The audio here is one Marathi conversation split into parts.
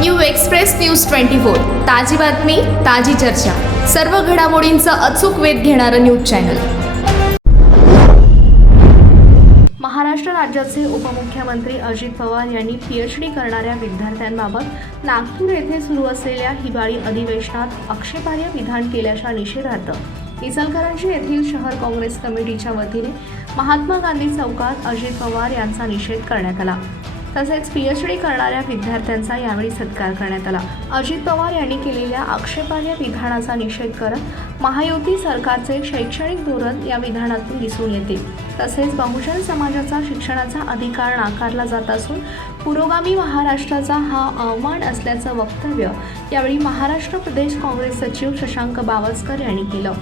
New express news twenty four. ताजी बातमी ताजी चर्चा. सर्व घडामोडींचा अचूक वेध घेणारं न्यूज चॅनल. महाराष्ट्र राज्याचे उपमुख्यमंत्री अजित पवार यांनी पीएच डी करणाऱ्या विद्यार्थ्यांबाबत नागपूर येथे सुरू असलेल्या हिवाळी अधिवेशनात आक्षेपार्ह विधान केल्याच्या निषेधार्थ इचलकरंजी येथील शहर काँग्रेस कमिटीच्या वतीने महात्मा गांधी चौकात अजित पवार यांचा निषेध करण्यात आला. तसेच पीएच डी करणाऱ्या विद्यार्थ्यांचा यावेळी सत्कार करण्यात आला. अजित पवार यांनी केलेल्या आक्षेपार्ह विधानाचा निषेध करत महायुती सरकारचे शैक्षणिक धोरण या विधानातून दिसून येते. तसेच बहुजन समाजाचा शिक्षणाचा अधिकार नाकारला जात असून पुरोगामी महाराष्ट्राचा हा अवमान असल्याचं वक्तव्य यावेळी महाराष्ट्र प्रदेश काँग्रेस सचिव शशांक बावस्कर यांनी केलं.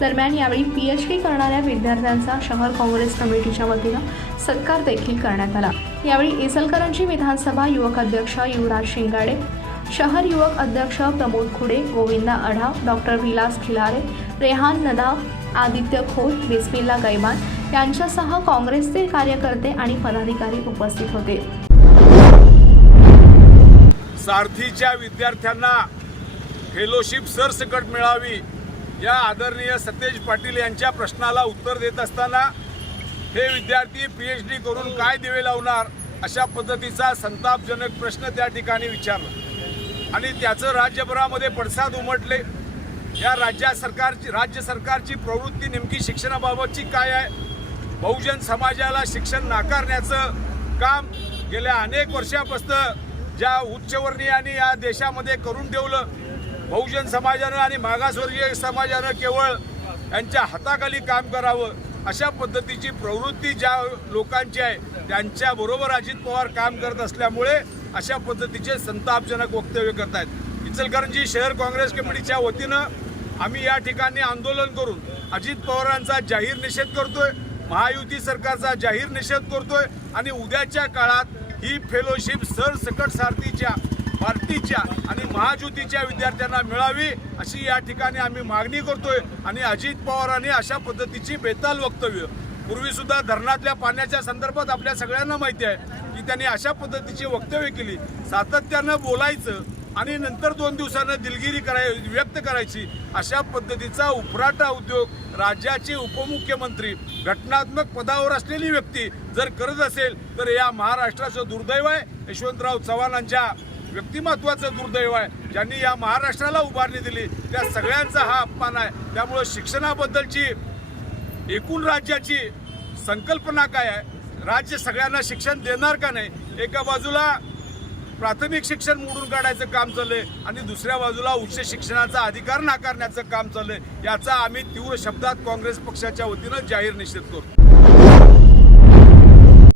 दरम्यान यावेळी पी एच डी करणाऱ्या विद्यार्थ्यांचा शहर काँग्रेस कमिटीच्या वतीनं सत्कार देखील करण्यात आला. यावेळी इचलकरंजी विधानसभा युवक अध्यक्ष युवराज शिंगाडे शहर युवक अध्यक्ष प्रमोद खुडे गोविंदा अढा डॉक्टर विलास खिलारे रेहान नदा आदित्य खोत बिस्मिल्ला गैबान यांच्यासह काँग्रेसचे कार्यकर्ते आणि पदाधिकारी उपस्थित होते. सारथीच्या विद्यार्थ्यांना फेलोशिप सरसकट मिळावी या आदरणीय सतेज पाटील यांच्या प्रश्नाला उत्तर देत असताना हे विद्यार्थी पी एच डी करून काय दिवे लावणार अशा पद्धतीचा संतापजनक प्रश्न त्या ठिकाणी विचारला. आणि त्याचं राज्यभरामध्ये पडसाद उमटले. या राज्या सरकारची राज्य सरकारची प्रवृत्ती नेमकी शिक्षणाबाबतची काय आहे? बहुजन समाजाला शिक्षण नाकारण्याचं काम गेल्या अनेक वर्षापासून ज्या उच्चवर्णीयांनी या देशामध्ये करून ठेवलं बहुजन समाजानं आणि मागासवर्गीय समाजानं केवळ यांच्या हाताखाली काम करावं अशा पद्धतीची प्रवृत्ती ज्या लोकांची आहे त्यांच्याबरोबर अजित पवार काम करत असल्यामुळे अशा पद्धतीचे संतापजनक वक्तव्य करत आहेत इचलकरंजी शहर काँग्रेस कमिटीच्या वतीनं आम्ही या ठिकाणी आंदोलन करून अजित पवारांचा जाहीर निषेध करतोय महायुती सरकारचा जाहीर निषेध करतोय आणि उद्याच्या काळात ही फेलोशिप सरसकट सारथीच्या पार्टीच्या आणि महाज्योतीच्या विद्यार्थ्यांना मिळावी अशी या ठिकाणी आम्ही मागणी करतोय आणि अजित पवारांनी अशा पद्धतीची बेताल वक्तव्य. पूर्वी सुद्धा धरणातल्या पाण्याच्या संदर्भात आपल्या सगळ्यांना माहिती आहे की त्यांनी अशा पद्धतीची वक्तव्य केली. सातत्यानं बोलायचं आणि नंतर दोन दिवसानं दिलगिरी कराय व्यक्त करायची अशा पद्धतीचा उपराटा उद्योग राज्याचे उपमुख्यमंत्री घटनात्मक पदावर असलेली व्यक्ती जर करत असेल तर या महाराष्ट्राचं दुर्दैव आहे. यशवंतराव चव्हाणांच्या व्यक्तिमत्वाचं दुर्दैव आहे. ज्यांनी या महाराष्ट्राला उभारणी दिली त्या सगळ्यांचा हा अपमान आहे. त्यामुळं शिक्षणाबद्दलची एकूण राज्याची संकल्पना काय आहे? राज्य सगळ्यांना शिक्षण देणार का नाही? एका बाजूला प्राथमिक शिक्षण मोडून काढायचं काम चाललंय आणि दुसऱ्या बाजूला उच्च शिक्षणाचा अधिकार नाकारण्याचं काम चाललंय याचा आम्ही तीव्र शब्दात काँग्रेस पक्षाच्या वतीनं जाहीर निषेध करतो.